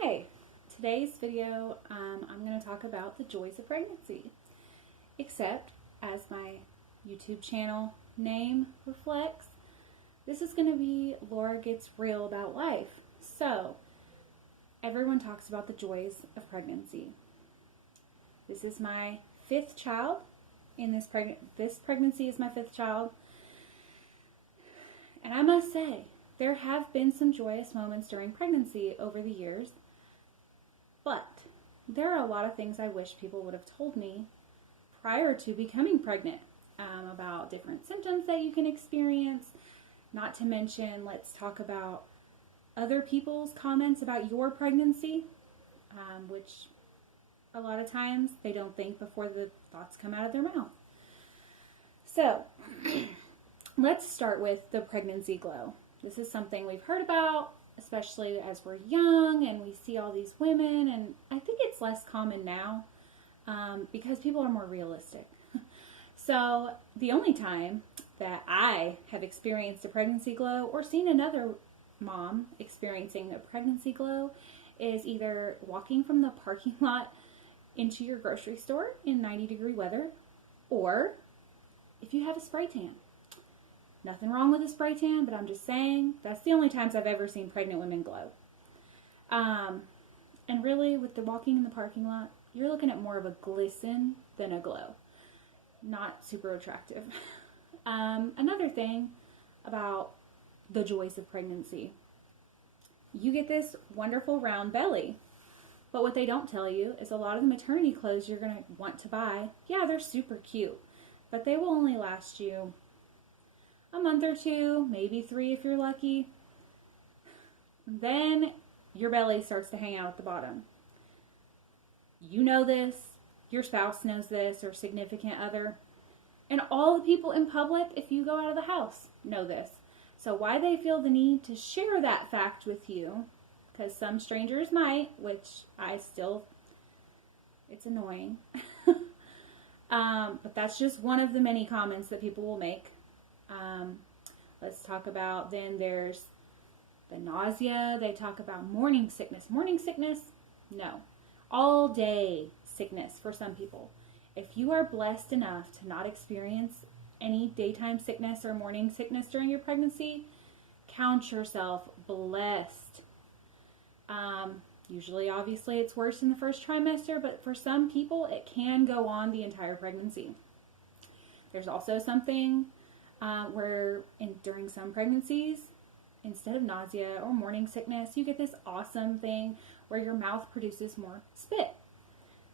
Hi, today's video I'm going to talk about the joys of pregnancy, except as my YouTube channel name reflects, this is going to be Laura Gets Real About Life. So, everyone talks about the joys of pregnancy. This is my fifth child. This pregnancy is my fifth child. And I must say, there have been some joyous moments during pregnancy over the years, but there are a lot of things I wish people would have told me prior to becoming pregnant about different symptoms that you can experience. Not to mention, let's talk about other people's comments about your pregnancy, which a lot of times they don't think before the thoughts come out of their mouth. So, let's start with the pregnancy glow. This is something we've heard about, especially as we're young and we see all these women, and I think it's less common now because people are more realistic. So the only time that I have experienced a pregnancy glow or seen another mom experiencing a pregnancy glow is either walking from the parking lot into your grocery store in 90-degree weather, or if you have a spray tan. Nothing wrong with a spray tan, but I'm just saying that's the only times I've ever seen pregnant women glow. And really, with the walking in the parking lot, you're looking at more of a glisten than a glow. Not super attractive. Another thing about the joys of pregnancy. You get this wonderful round belly. But what they don't tell you is a lot of the maternity clothes you're going to want to buy, yeah, they're super cute, but they will only last you a month or two, maybe 3 if you're lucky. Then your belly starts to hang out at the bottom. You know this, your spouse knows this, or significant other, and all the people in public, if you go out of the house, know this. So why they feel the need to share that fact with you, because some strangers might, which it's annoying. But that's just one of the many comments that people will make. Let's talk about, then there's the nausea. They talk about morning sickness. Morning sickness? No. All day sickness for some people. If you are blessed enough to not experience any daytime sickness or morning sickness during your pregnancy, count yourself blessed. Usually, obviously, it's worse in the first trimester, but for some people, it can go on the entire pregnancy. There's also something during some pregnancies, instead of nausea or morning sickness, you get this awesome thing where your mouth produces more spit.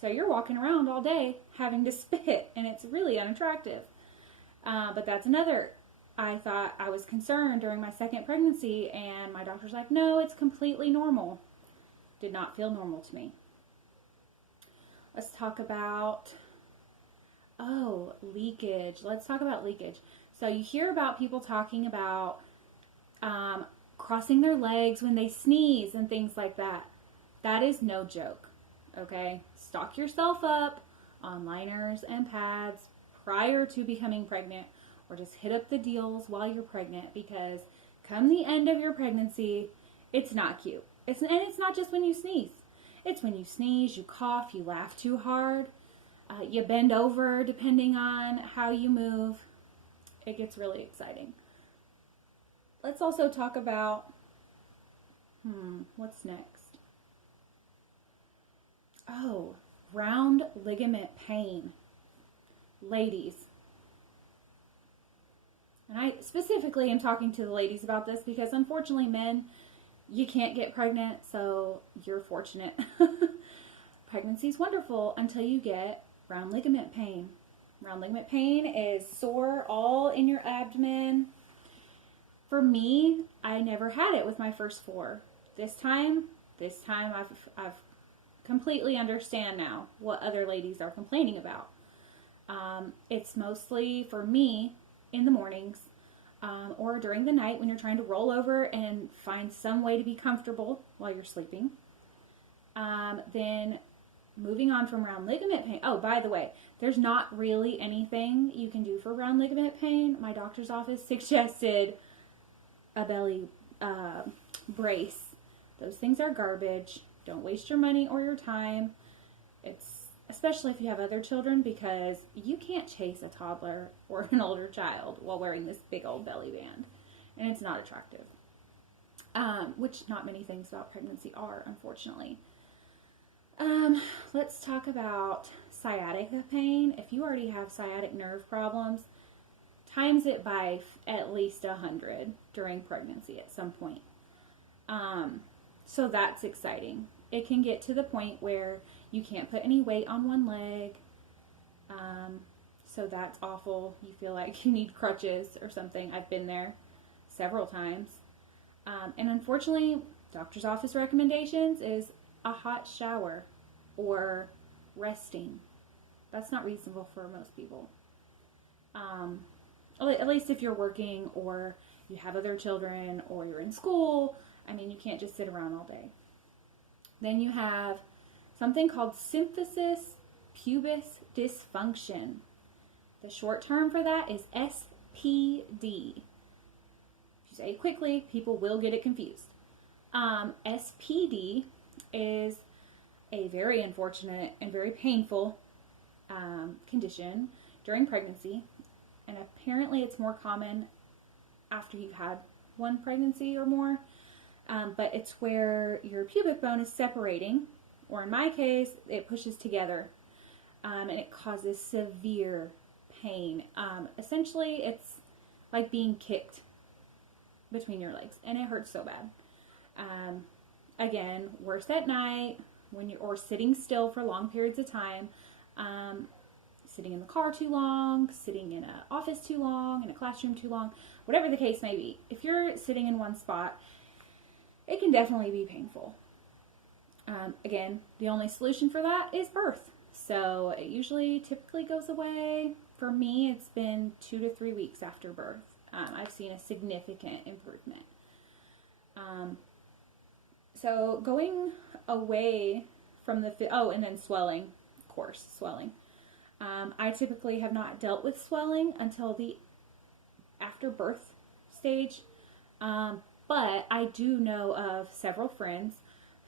So you're walking around all day having to spit, and it's really unattractive. But that's another. I thought I was concerned during my second pregnancy, and my doctor's like, no, it's completely normal. Did not feel normal to me. Let's talk about, leakage. Let's talk about leakage. So you hear about people talking about crossing their legs when they sneeze and things like that. That is no joke, okay? Stock yourself up on liners and pads prior to becoming pregnant, or just hit up the deals while you're pregnant, because come the end of your pregnancy, it's not cute. And it's not just when you sneeze. It's when you sneeze, you cough, you laugh too hard, you bend over depending on how you move. It gets really exciting. Let's also talk about, what's next? Round ligament pain. Ladies. And I specifically am talking to the ladies about this because unfortunately men, you can't get pregnant, so you're fortunate. Pregnancy's wonderful until you get round ligament pain. Round ligament pain is sore all in your abdomen. For me, I never had it with my first 4. This time I've completely understand now what other ladies are complaining about. It's mostly for me in the mornings or during the night when you're trying to roll over and find some way to be comfortable while you're sleeping. Then moving on from round ligament pain. Oh, by the way, there's not really anything you can do for round ligament pain. My doctor's office suggested a belly brace. Those things are garbage. Don't waste your money or your time. It's especially if you have other children, because you can't chase a toddler or an older child while wearing this big old belly band, and it's not attractive. Which not many things about pregnancy are, unfortunately. Let's talk about sciatica pain. If you already have sciatic nerve problems, times it by at least 100 during pregnancy at some point. So that's exciting. It can get to the point where you can't put any weight on one leg. So that's awful. You feel like you need crutches or something. I've been there several times. And unfortunately, doctor's office recommendations is a hot shower or resting. That's not reasonable for most people. At least if you're working or you have other children or you're in school. I mean, you can't just sit around all day. Then you have something called symphysis pubis dysfunction. The short term for that is SPD. If you say it quickly, people will get it confused. SPD is a very unfortunate and very painful condition during pregnancy, and apparently it's more common after you've had one pregnancy or more, but it's where your pubic bone is separating, or in my case, it pushes together, and it causes severe pain. Essentially, it's like being kicked between your legs, and it hurts so bad. Again, worse at night when you're sitting still for long periods of time, sitting in the car too long, sitting in an office too long, in a classroom too long, whatever the case may be. If you're sitting in one spot, it can definitely be painful. Again, the only solution for that is birth. So it typically goes away. For me, it's been 2 to 3 weeks after birth. I've seen a significant improvement. So going away from and then swelling, of course, swelling. I typically have not dealt with swelling until the after birth stage, but I do know of several friends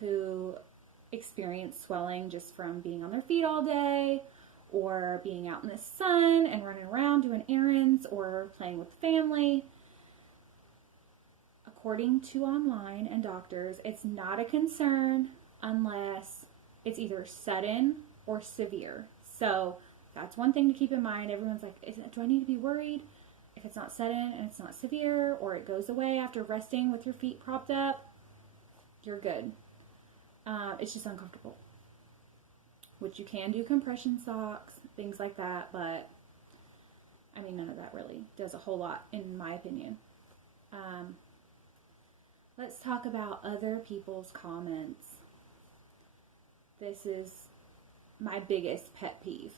who experience swelling just from being on their feet all day, or being out in the sun and running around doing errands or playing with the family. According to online and doctors, it's not a concern unless it's either sudden or severe. So that's one thing to keep in mind. Everyone's like, do I need to be worried? If it's not sudden and it's not severe, or it goes away after resting with your feet propped up, you're good. It's just uncomfortable. Which you can do compression socks, things like that, but I mean, none of that really does a whole lot, in my opinion. Let's talk about other people's comments. This is my biggest pet peeve.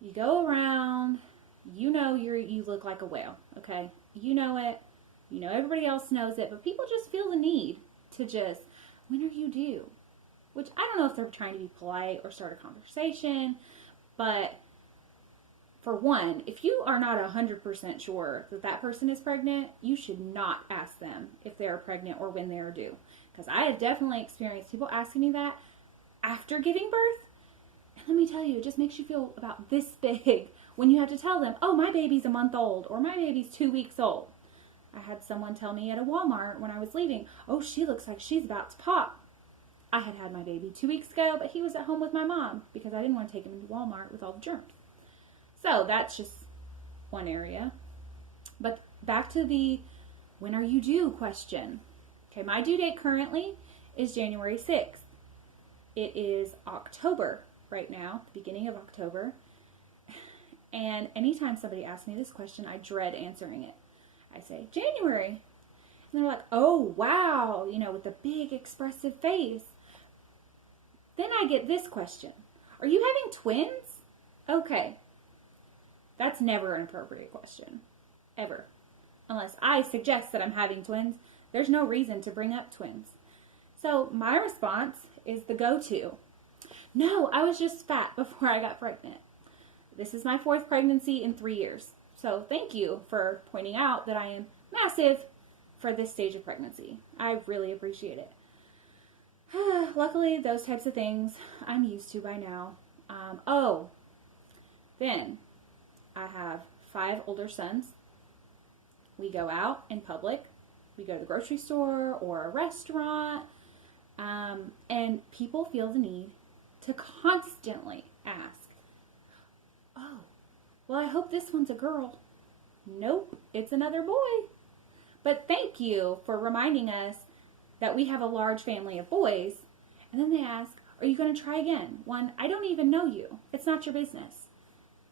You go around, you know you look like a whale, okay? You know it. You know everybody else knows it, but people just feel the need to just, when are you due? Which I don't know if they're trying to be polite or start a conversation, but for one, if you are not 100% sure that that person is pregnant, you should not ask them if they're pregnant or when they're due. Because I have definitely experienced people asking me that after giving birth. And let me tell you, it just makes you feel about this big when you have to tell them, oh, my baby's a month old, or my baby's 2 weeks old. I had someone tell me at a Walmart when I was leaving, oh, she looks like she's about to pop. I had my baby 2 weeks ago, but he was at home with my mom because I didn't want to take him to Walmart with all the germs. So that's just one area. But back to the when are you due question. Okay, my due date currently is January 6th. It is October right now, the beginning of October. And anytime somebody asks me this question, I dread answering it. I say, January. And they're like, oh, wow, with a big expressive face. Then I get this question. Are you having twins? Okay. That's never an appropriate question. Ever. Unless I suggest that I'm having twins, there's no reason to bring up twins. So my response is the go-to. No, I was just fat before I got pregnant. This is my 4th pregnancy in 3 years. So thank you for pointing out that I am massive for this stage of pregnancy. I really appreciate it. Luckily, those types of things I'm used to by now. Then I have 5 older sons. We go out in public. We go to the grocery store or a restaurant. And people feel the need to constantly ask, oh, well, I hope this one's a girl. Nope, it's another boy. But thank you for reminding us that we have a large family of boys. And then they ask, are you going to try again? 1, I don't even know you. It's not your business.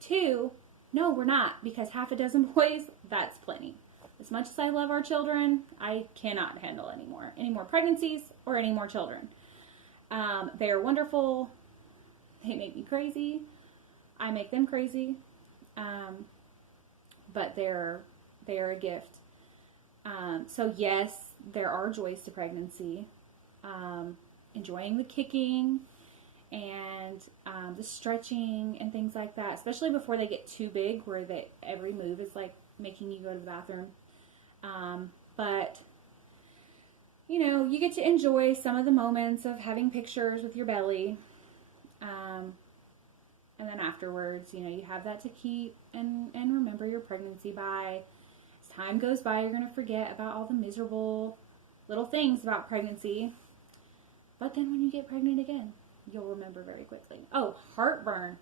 2, no, we're not, because half a dozen boys, that's plenty. As much as I love our children, I cannot handle any more pregnancies or any more children. They are wonderful. They make me crazy. I make them crazy. But they're a gift. So yes, there are joys to pregnancy. Enjoying the kicking and the stretching and things like that, especially before they get too big where every move is like making you go to the bathroom. But you get to enjoy some of the moments of having pictures with your belly. And then afterwards, you have that to keep and remember your pregnancy by. As time goes by, you're going to forget about all the miserable little things about pregnancy. But then when you get pregnant again, you'll remember very quickly. Oh, heartburn,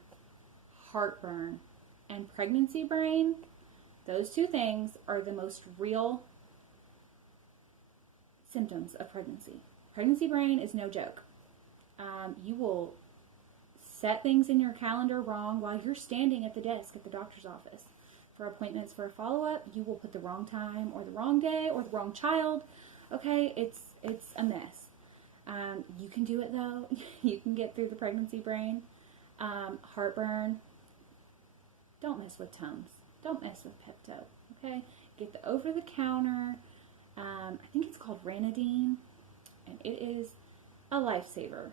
and pregnancy brain, those 2 things are the most real symptoms of pregnancy. Pregnancy brain is no joke. You will set things in your calendar wrong while you're standing at the desk at the doctor's office. For appointments for a follow-up, you will put the wrong time or the wrong day or the wrong child. Okay, it's a mess. You can do it though. You can get through the pregnancy brain. Heartburn. Don't mess with Tums. Don't mess with Pepto. Okay, get the over-the-counter. I think it's called Ranadine, and it is a lifesaver.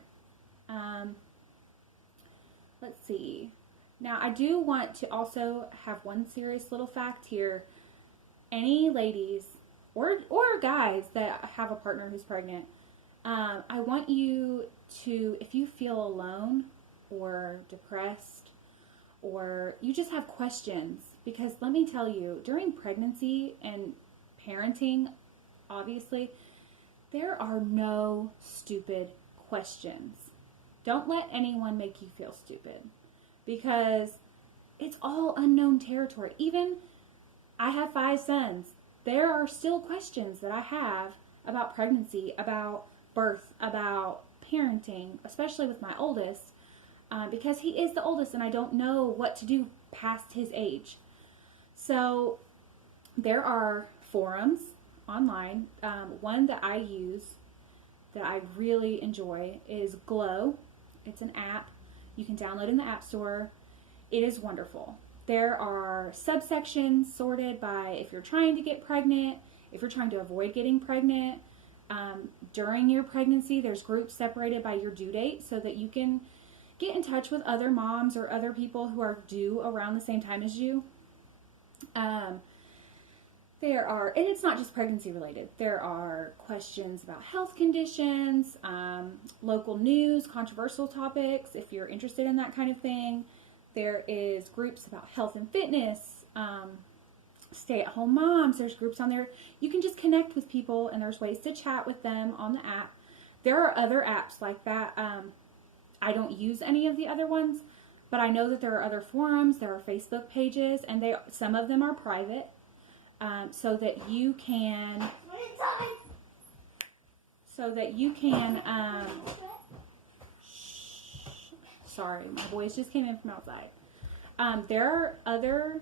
Let's see. Now, I do want to also have one serious little fact here. Any ladies or guys that have a partner who's pregnant, I want you to, if you feel alone or depressed or you just have questions, because let me tell you, during pregnancy and parenting, obviously, there are no stupid questions. Don't let anyone make you feel stupid, because it's all unknown territory. Even I have 5 sons. There are still questions that I have about pregnancy, about birth, about parenting, especially with my oldest, because he is the oldest and I don't know what to do past his age. So there are forums online. One that I use that I really enjoy is Glow. It's an app you can download in the App Store. It is wonderful. There are subsections sorted by if you're trying to get pregnant, if you're trying to avoid getting pregnant. During your pregnancy, there's groups separated by your due date so that you can get in touch with other moms or other people who are due around the same time as you. There are, and it's not just pregnancy related, there are questions about health conditions, local news, controversial topics, if you're interested in that kind of thing. There is groups about health and fitness, stay-at-home moms. There's groups on there. You can just connect with people, and there's ways to chat with them on the app. There are other apps like that. I don't use any of the other ones, but I know that there are other forums, there are Facebook pages, and some of them are private. So that you can, sorry, my boys just came in from outside. There are other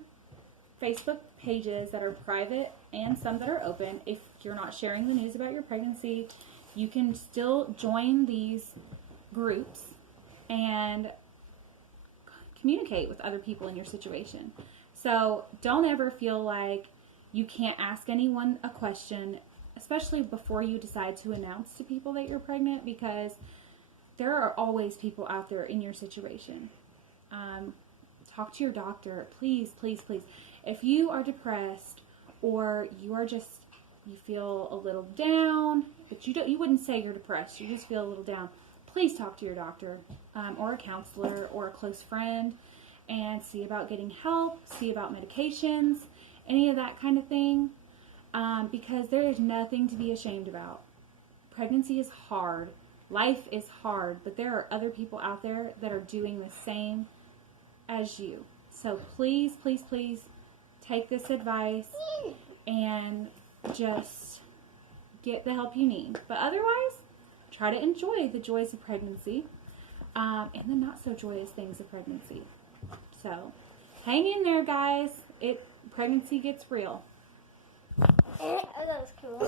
Facebook pages that are private and some that are open. If you're not sharing the news about your pregnancy, you can still join these groups and communicate with other people in your situation. So don't ever feel like you can't ask anyone a question, especially before you decide to announce to people that you're pregnant, because there are always people out there in your situation. Talk to your doctor. Please, please, please. If you are depressed or you are just you feel a little down, but you wouldn't say you're depressed. You just feel a little down. Please talk to your doctor or a counselor or a close friend and see about getting help, see about medications, any of that kind of thing, because there is nothing to be ashamed about. Pregnancy is hard. Life is hard, but there are other people out there that are doing the same as you. So please, please, please take this advice and just get the help you need. But otherwise, try to enjoy the joys of pregnancy and the not so joyous things of pregnancy. So hang in there, guys. Pregnancy gets real. Oh, that was cool.